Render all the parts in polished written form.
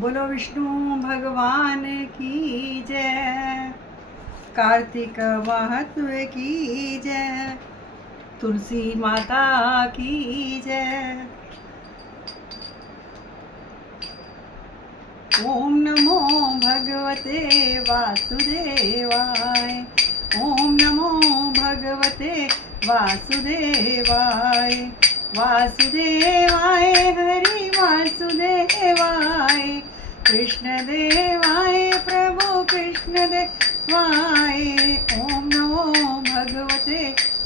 बोलो विष्णु भगवान की जय। कार्तिक महत्व की जय। तुलसी माता की जय। ओम नमो भगवते वासुदेवाय। ओम नमो भगवते वासुदेवाय। वासुदेवाय हरि वासुदेवाय। कृष्ण देवाय प्रभु कृष्ण देवाय। ओम नमो भगवते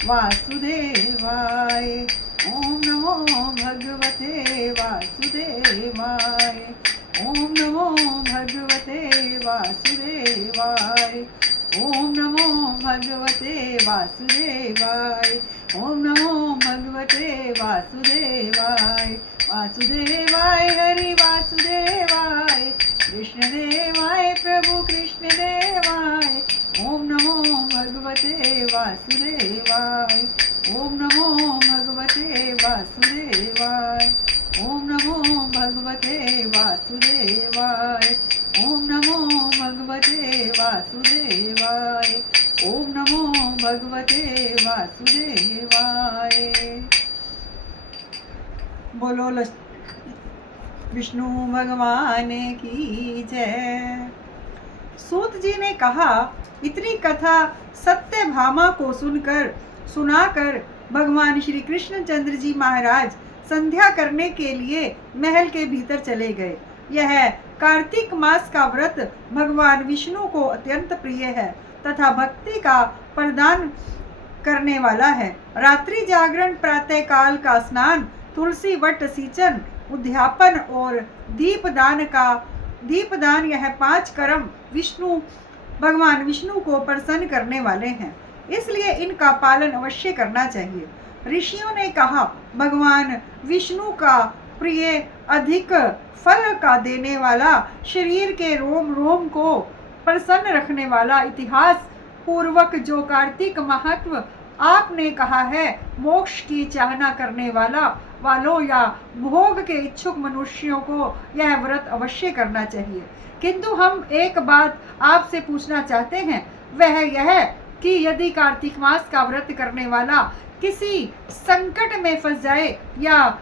वासुदेवाय। ओम नमो भगवते वासुदेवाय। ओम नमो भगवते वासुदेवाय। ओम नमो भगवते वासुदेवाय। ओम नमो भगवते वासुदेवाय। वासुदेवाय हरि वासुदेवाय। कृष्ण देवाय प्रभु कृष्ण देवाय। ओम नमो भगवते वासुदेवाय। ओम नमो भगवते वासुदेवाय। ओम नमो भगवते वासुदेवाय। ओम नमो भगवते वासुदेवाय। ओम नमो भगवते वासुदेवाय। बोलो विष्णु भगवान की जय। सूत जी ने कहा, इतनी कथा सत्यभामा को सुनाकर भगवान श्री कृष्णचंद्र जी महाराज संध्या करने के लिए महल के भीतर चले गए। यह कार्तिक मास का व्रत भगवान विष्णु को अत्यंत प्रिय है तथा भक्ति का प्रदान करने वाला है। रात्रि जागरण, प्रातः काल का स्नान, तुलसी वट सिंचन, उद्यापन और दीपदान यह 5 कर्म भगवान विष्णु को प्रसन्न करने वाले हैं, इसलिए इनका पालन अवश्य करना चाहिए। ऋषियों ने कहा, भगवान विष्णु का प्रिय, अधिक फल का देने वाला, शरीर के रोम रोम को प्रसन्न रखने वाला, इतिहास पूर्वक जो कार्तिक महत्व आपने कहा है, मोक्ष की चाहना करने वालों या भोग के इच्छुक मनुष्यों को यह व्रत अवश्य करना चाहिए। किंतु हम एक बात आपसे पूछना चाहते हैं, वह यह कि यदि कार्तिक मास का व्रत करने वाला किसी संकट में फंस जाए या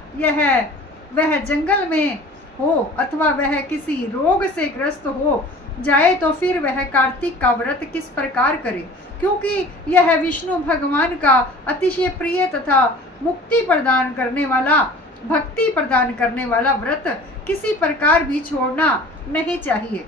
वह जंगल में हो अथवा वह किसी रोग से ग्रस्त हो जाए तो फिर वह कार्तिक का व्रत किस प्रकार करे, क्योंकि यह विष्णु भगवान का अतिशय प्रिय तथा मुक्ति प्रदान करने वाला, भक्ति प्रदान करने वाला व्रत किसी प्रकार भी छोड़ना नहीं चाहिए।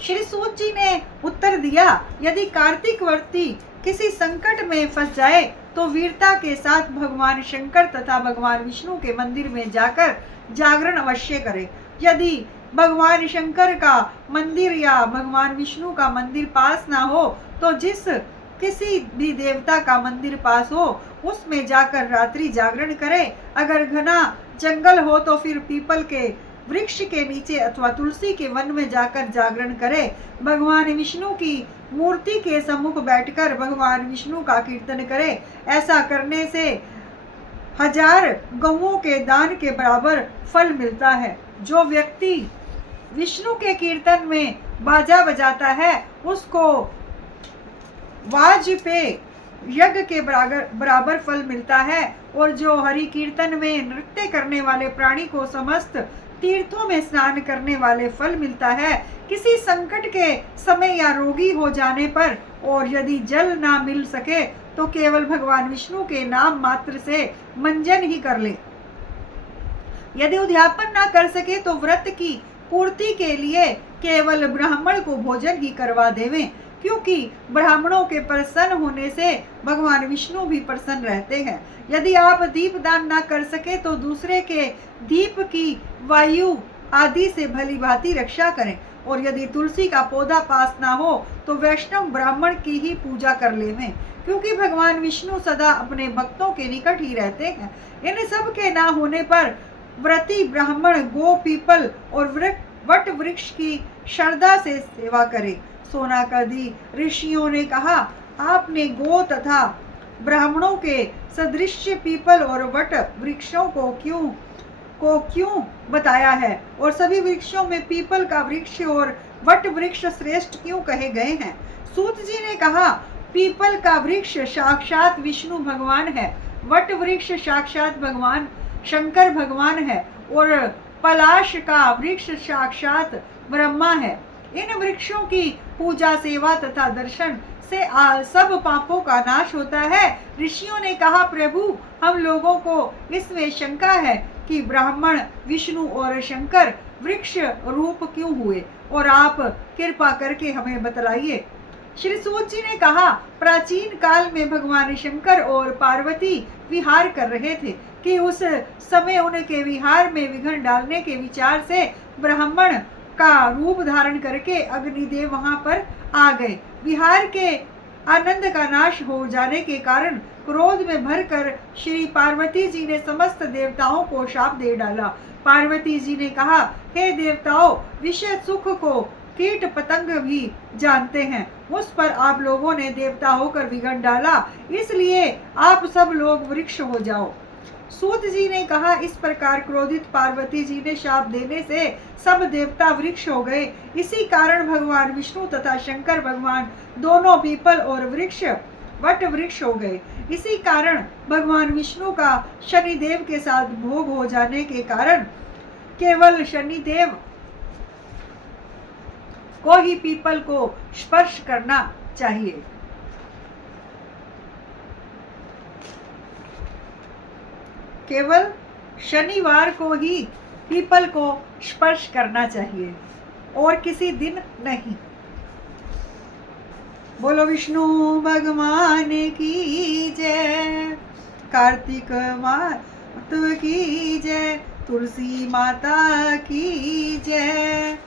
श्री सूत जी ने उत्तर दिया, यदि कार्तिक व्रती किसी संकट में फंस जाए तो वीरता के साथ भगवान शंकर तथा भगवान विष्णु के मंदिर में जाकर जागरण अवश्य करे। यदि भगवान शंकर का मंदिर या भगवान विष्णु का मंदिर पास ना हो तो किसी भी देवता का मंदिर पास हो उसमें जाकर रात्रि जागरण करे। अगर घना जंगल हो तो फिर पीपल के वृक्ष के नीचे अथवा तुलसी के वन में जाकर जागरण करे। भगवान विष्णु की मूर्ति के सम्मुख बैठकर भगवान विष्णु का कीर्तन करे। ऐसा करने से 1000 गौओं के दान के बराबर फल मिलता है। जो व्यक्ति विष्णु के कीर्तन में बाजा बजाता है उसको वाजपेय यज्ञ के बराबर फल मिलता है, और जो हरि कीर्तन में नृत्य करने वाले प्राणी को समस्त तीर्थों में स्नान करने वाले फल मिलता है। किसी संकट के समय या रोगी हो जाने पर और यदि जल ना मिल सके तो केवल भगवान विष्णु के नाम मात्र से मंजन ही कर ले। यदि उद्यापन ना कर सके तो व्रत की पूर्ति के लिए केवल ब्राह्मण को भोजन ही करवा देवें, क्योंकि ब्राह्मणों के प्रसन्न होने से भगवान विष्णु भी प्रसन्न रहते हैं। यदि आप दीपदान ना कर सके तो दूसरे के दीप की वायु आदि से भली भांति रक्षा करें, और यदि तुलसी का पौधा पास ना हो तो वैष्णव ब्राह्मण की ही पूजा कर लेवें, क्योंकि भगवान विष्णु सदा अपने भक्तों के निकट ही रहते हैं। इन सब के ना होने पर व्रती ब्राह्मण गो, पीपल और वट वृक्ष की श्रद्धा से सेवा करे। सोनाकदी ऋषियों ने कहा, आपने गो तथा ब्राह्मणों के सदृश पीपल और वट वृक्षों को क्यों को क्यों बताया है और सभी वृक्षों में पीपल का वृक्ष और वट वृक्ष श्रेष्ठ क्यों कहे गए हैं? सूत जी ने कहा, पीपल का वृक्ष साक्षात विष्णु भगवान है, वट वृक्ष साक्षात भगवान शंकर भगवान है और पलाश का वृक्ष साक्षात ब्रह्मा है। इन वृक्षों की पूजा सेवा तथा दर्शन से सब पापों का नाश होता है। ऋषियों ने कहा, प्रभु हम लोगों को इसमें शंका है कि ब्राह्मण विष्णु और शंकर वृक्ष रूप क्यों हुए और आप कृपा करके हमें बतलाइए। श्री सूत जी ने कहा, प्राचीन काल में भगवान शंकर और पार्वती विहार कर रहे थे कि उस समय उनके विहार में विघ्न डालने के विचार से ब्राह्मण का रूप धारण करके अग्निदेव वहां पर आ गए। विहार के आनंद का नाश हो जाने के कारण क्रोध में भरकर श्री पार्वती जी ने समस्त देवताओं को शाप दे डाला। पार्वती जी ने कहा, हे देवताओं, विषय सुख को कीट पतंग भी जानते हैं, उस पर आप लोगों ने देवता होकर विघ्न डाला, इसलिए आप सब लोग वृक्ष हो जाओ। सूत जी ने कहा, इस प्रकार क्रोधित पार्वती जी ने शाप देने से सब देवता वृक्ष हो गए। इसी कारण भगवान विष्णु तथा शंकर भगवान दोनों पीपल और वृक्ष वट वृक्ष हो गए। इसी कारण भगवान विष्णु का शनिदेव के साथ भोग हो जाने के कारण केवल शनिदेव को ही पीपल को स्पर्श करना चाहिए। केवल शनिवार को ही पीपल को स्पर्श करना चाहिए और किसी दिन नहीं। बोलो विष्णु भगवान की जय, कार्तिक माता की जय, तुलसी माता की जय।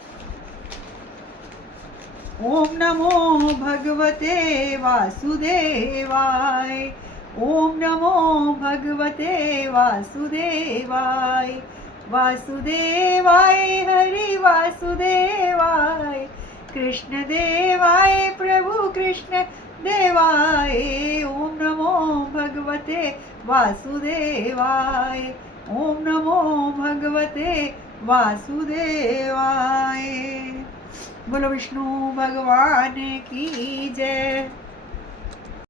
ओम नमो भगवते वासुदेवाय, ओम नमो भगवते वासुदेवाय, वासुदेवाय हरि वासुदेवाय, कृष्ण देवाय प्रभु कृष्ण देवाय। ओम नमो भगवते वासुदेवाय, ओम नमो भगवते वासुदेवाय। बोलो विष्णु भगवान की जय।